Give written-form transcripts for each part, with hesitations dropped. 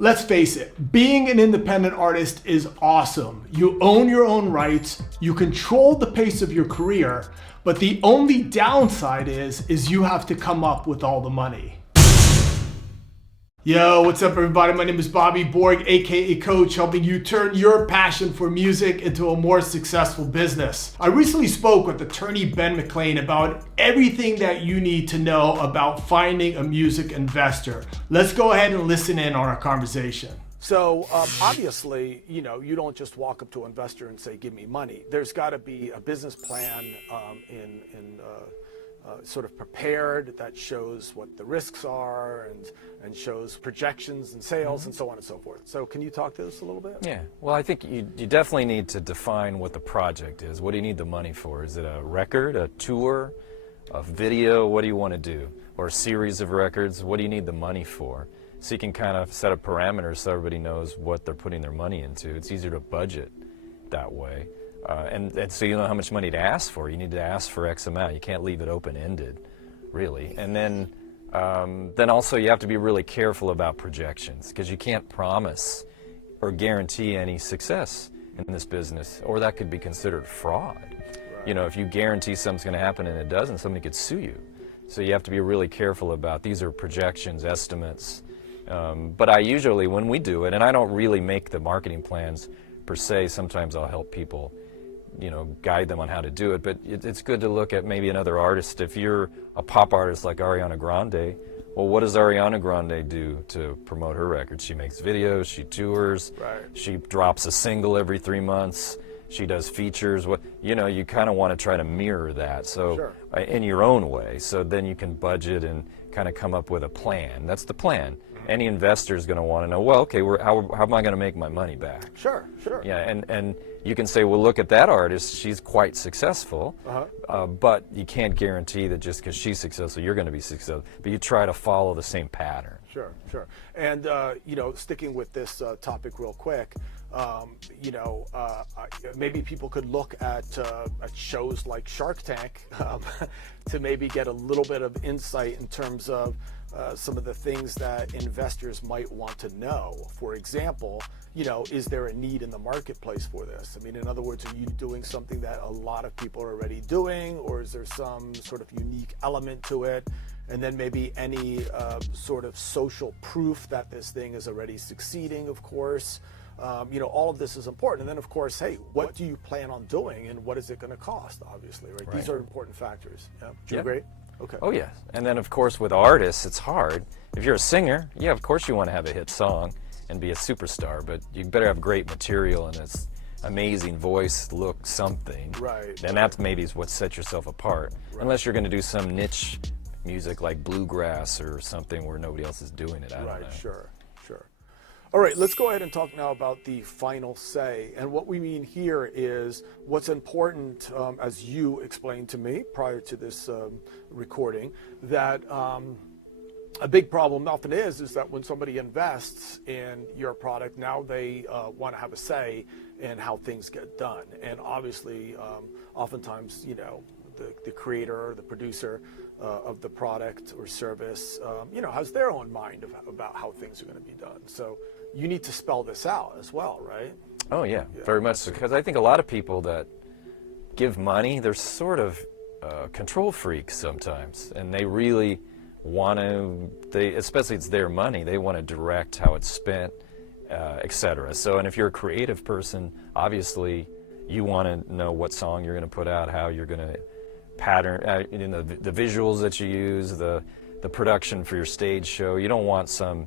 Let's face it, being an independent artist is awesome. You own your own rights, you control the pace of your career, but the only downside is you have to come up with all the money. Yo, what's up everybody? My name is Bobby Borg, aka Coach, helping you turn your passion for music into a more successful business. I recently spoke with attorney Ben McLean about everything that you need to know about finding a music investor. Let's go ahead and listen in on our conversation. So obviously, you don't just walk up to an investor and say, give me money. There's got to be a business plan sort of prepared that shows what the risks are and shows projections and sales and so on and so forth. So can you talk to us a little bit? Yeah, well, I think you definitely need to define what the project is. What do you need the money for? Is it a record, a tour, a video? What do you want to do? Or a series of records? What do you need the money for? So you can kind of set up parameters so everybody knows what they're putting their money into. It's easier to budget that way. And so you know how much money to ask for. You need to ask for X amount. You can't leave it open-ended, really. And then also you have to be really careful about projections, because you can't promise or guarantee any success in this business, or that could be considered fraud. Right. You know, if you guarantee something's going to happen and it doesn't, somebody could sue you. So you have to be really careful about, these are projections, estimates. But I usually, when we do it, and I don't really make the marketing plans per se, sometimes I'll help people, guide them on how to do it, but it's good to look at maybe another artist. If you're a pop artist like Ariana Grande, well, what does Ariana Grande do to promote her record? She makes videos, she tours, right. She drops a single every 3 months, she does features. You kind of want to try to mirror that, so sure. In your own way, so then you can budget and kind of come up with a plan. That's the plan. Any investor is going to want to know, well, okay, how am I going to make my money back? Sure. Yeah, and you can say, well, look at that artist, she's quite successful, but you can't guarantee that just because she's successful, you're going to be successful. But you try to follow the same pattern. Sure. And, sticking with this topic real quick, maybe people could look at shows like Shark Tank to maybe get a little bit of insight in terms of some of the things that investors might want to know. For example, is there a need in the marketplace for this? I mean, in other words, are you doing something that a lot of people are already doing, or is there some sort of unique element to it? And then maybe any sort of social proof that this thing is already succeeding, of course. All of this is important. And then, of course, hey, what do you plan on doing, and what is it going to cost, obviously, right? These are important factors. Yeah. Do you agree? Okay. Oh, yeah. And then, of course, with artists, it's hard. If you're a singer, yeah, of course you want to have a hit song and be a superstar, but you better have great material and this amazing voice, look, something. Right. And that's maybe what sets yourself apart. Right. Unless you're going to do some niche music like bluegrass or something where nobody else is doing it. I don't know. Sure. All right, let's go ahead and talk now about the final say. And what we mean here is what's important, as you explained to me prior to this recording, that a big problem often is that when somebody invests in your product, now they want to have a say in how things get done. And obviously, oftentimes, the creator or the producer of the product or service, has their own mind about how things are going to be done. So you need to spell this out as well, right? Oh, yeah. Very much so. Because I think a lot of people that give money, they're sort of control freaks sometimes. And they really want to, especially it's their money, they want to direct how it's spent, etc. So, and if you're a creative person, obviously you want to know what song you're going to put out, how you're going to pattern, the visuals that you use, the production for your stage show. You don't want some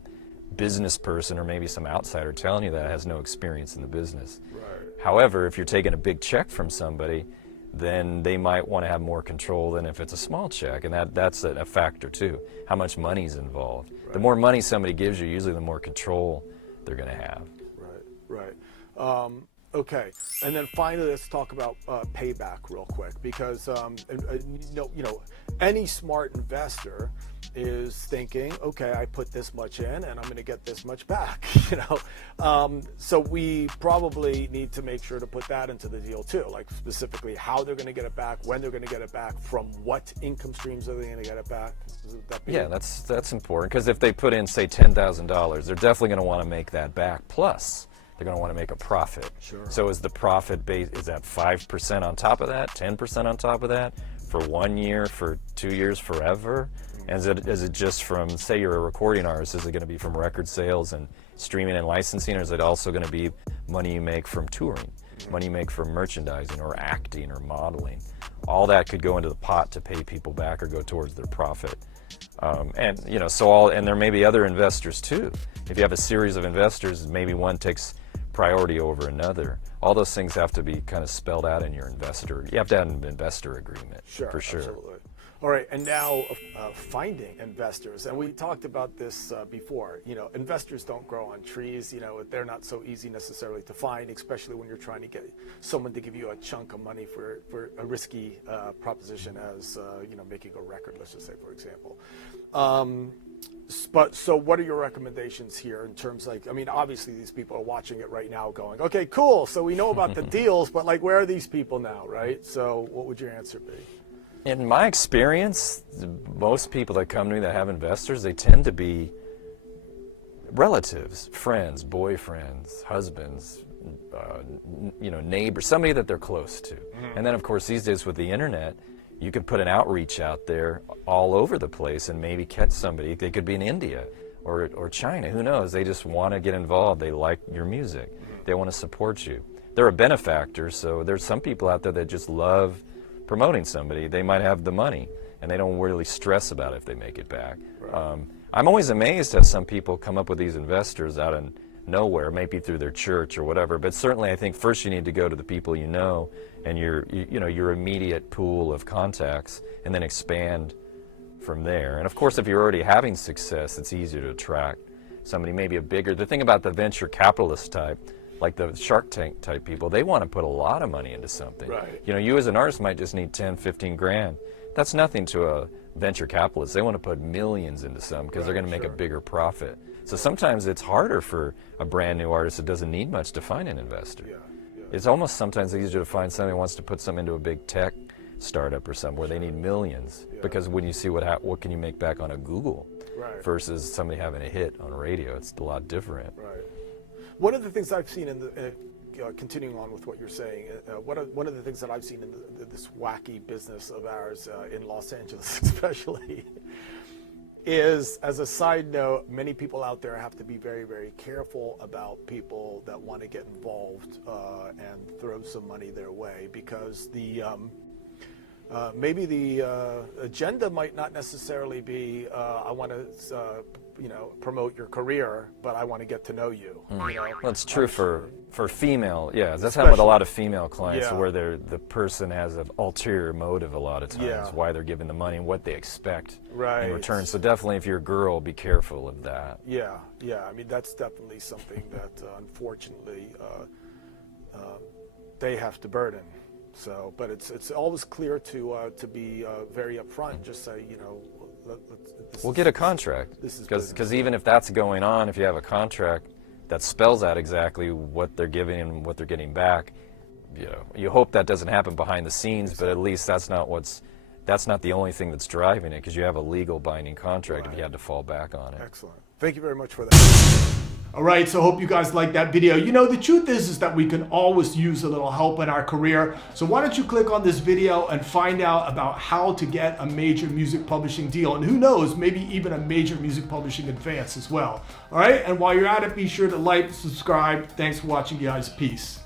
business person or maybe some outsider telling you that has no experience in the business. Right. However, if you're taking a big check from somebody, then they might want to have more control than if it's a small check, and that's a factor too. How much money's involved. Right. The more money somebody gives you, usually the more control they're going to have. Right. Okay, and then finally, let's talk about payback real quick, because any smart investor is thinking, okay, I put this much in and I'm going to get this much back, so we probably need to make sure to put that into the deal too, like specifically how they're going to get it back, when they're going to get it back, from what income streams are they going to get it back. Yeah, that's important, because if they put in, say, $10,000, they're definitely going to want to make that back, plus they're going to want to make a profit. Sure. So is the profit base, is that 5% on top of that, 10% on top of that, for 1 year, for 2 years, forever? And is it just from, say you're a recording artist, is it going to be from record sales and streaming and licensing, or is it also going to be money you make from touring, money you make from merchandising or acting or modeling? All that could go into the pot to pay people back or go towards their profit. And there may be other investors too. If you have a series of investors, maybe one takes priority over another. All those things have to be kind of spelled out in your investor. You have to have an investor agreement. Sure, for sure. Absolutely. All right, and now finding investors, and we talked about this before. Investors don't grow on trees. They're not so easy necessarily to find, especially when you're trying to get someone to give you a chunk of money for a risky proposition as making a record. Let's just say, for example. So what are your recommendations here in terms obviously these people are watching it right now going, okay, cool. So we know about the deals, but where are these people now, right? So what would your answer be? In my experience, most people that come to me that have investors, they tend to be relatives, friends, boyfriends, husbands, neighbors, somebody that they're close to. And then, of course, these days with the internet, you could put an outreach out there all over the place and maybe catch somebody. They could be in India or China, who knows? They just want to get involved. They like your music. They want to support you. They're a benefactor, so there's some people out there that just love promoting somebody. They might have the money and they don't really stress about it if they make it back. Right. I'm always amazed at some people come up with these investors out of nowhere, maybe through their church or whatever, but certainly I think first you need to go to the people you know and your immediate pool of contacts, and then expand from there. And of course, if you're already having success, it's easier to attract somebody maybe the thing about the venture capitalist type, like the Shark Tank type people, they want to put a lot of money into something. Right. You as an artist might just need 10, 15 grand. That's nothing to a venture capitalist. They want to put millions into something because they're going to make a bigger profit. So sometimes it's harder for a brand new artist that doesn't need much to find an investor. Yeah. It's almost sometimes easier to find somebody who wants to put something into a big tech startup or something where they need millions, because when you see what can you make back on a Google versus somebody having a hit on radio, it's a lot different. Right. One of the things I've seen in the continuing on with what you're saying, one of the things that I've seen in this wacky business of ours in Los Angeles especially is, as a side note, many people out there have to be very, very careful about people that want to get involved and throw some money their way, because maybe the agenda might not necessarily be I want to promote your career, but I want to get to know you. Well, it's true for female, that's happened with a lot of female clients, where the person has an ulterior motive a lot of times, why they're giving the money and what they expect in return. So definitely, if you're a girl, be careful of that. Yeah. That's definitely something that unfortunately they have to burden. So, but it's always clear to be very upfront and just say, we'll get a contract, because even if that's going on, if you have a contract that spells out exactly what they're giving and what they're getting back, you hope that doesn't happen behind the scenes, but at least that's not the only thing that's driving it, because you have a legal binding contract if you had to fall back on it. Excellent. Thank you very much for that. All right, so hope you guys liked that video. The truth is that we can always use a little help in our career. So why don't you click on this video and find out about how to get a major music publishing deal, and who knows, maybe even a major music publishing advance as well. All right, and while you're at it, be sure to like, subscribe. Thanks for watching, guys. Peace.